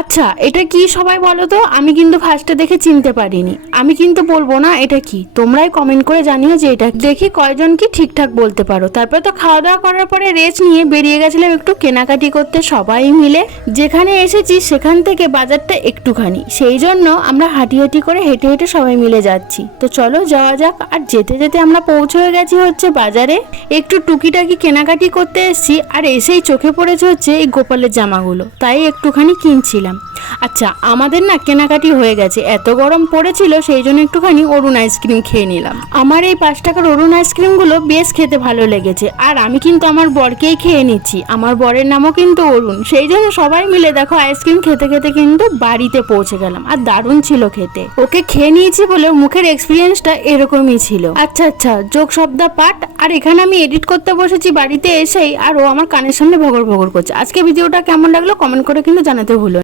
আচ্ছা এটা কি সবাই বলো তো, আমি কিন্তু ফার্স্টে দেখে চিনতে পারিনি। আমি কিন্তু বলবো না এটা কি, তোমরাই কমেন্ট করে জানিও যে এটা দেখি কয়জন কি ঠিকঠাক বলতে পারো। তারপর তো খাওয়া দাওয়া করার পরে রেস্ট নিয়ে বেরিয়ে গেছিলাম একটু কেনাকাটি করতে সবাই মিলে। যেখানে এসেছি সেখান থেকে বাজারটা একটুখানি, সেই জন্য আমরা হাঁটি হাঁটি করে হেঁটে হেঁটে সবাই মিলে যাচ্ছি। তো চলো যাওয়া যাক। আর যেতে যেতে আমরা পৌঁছে গেছি হচ্ছে বাজারে, একটু টুকিটাকি কেনাকাটি করতে এসেছি। আর এসেই চোখে পড়েছে হচ্ছে এই গোপালের জামাগুলো, তাই একটুখানি কিনছিলাম। আচ্ছা আমাদের না কেনাকাটি হয়ে গেছে, এত গরম পড়েছিল সেই জন্য একটুখানি অরুণ আইসক্রিম খেয়ে নিলাম। আমার এই 5 টাকার অরুণ আইসক্রিমগুলো বেশ খেতে ভালো লেগেছে। আর আমি কিন্তু আমার বরকেই খেয়ে নিচ্ছি, আমার বরের নামও কিন্তু অরুণ। সেই জন্য সবাই মিলে দেখো আইসক্রিম খেতে খেতে কিন্তু বাড়িতে পৌঁছে গেলাম। আর দারুণ ছিল খেতে, ওকে খেয়ে নিয়েছি বলে মুখের এক্সপিরিয়েন্সটা এরকমই ছিল। আচ্ছা আচ্ছা, যোগ শব্দ পাঠ। আর এখানে আমি এডিট করতে বসেছি বাড়িতে এসেই, আর ও আমার কানের সামনে ভগর ভগর করছে। আজকে ভিডিওটা কেমন লাগলো কমেন্ট করে কিন্তু জানাতে ভুলো।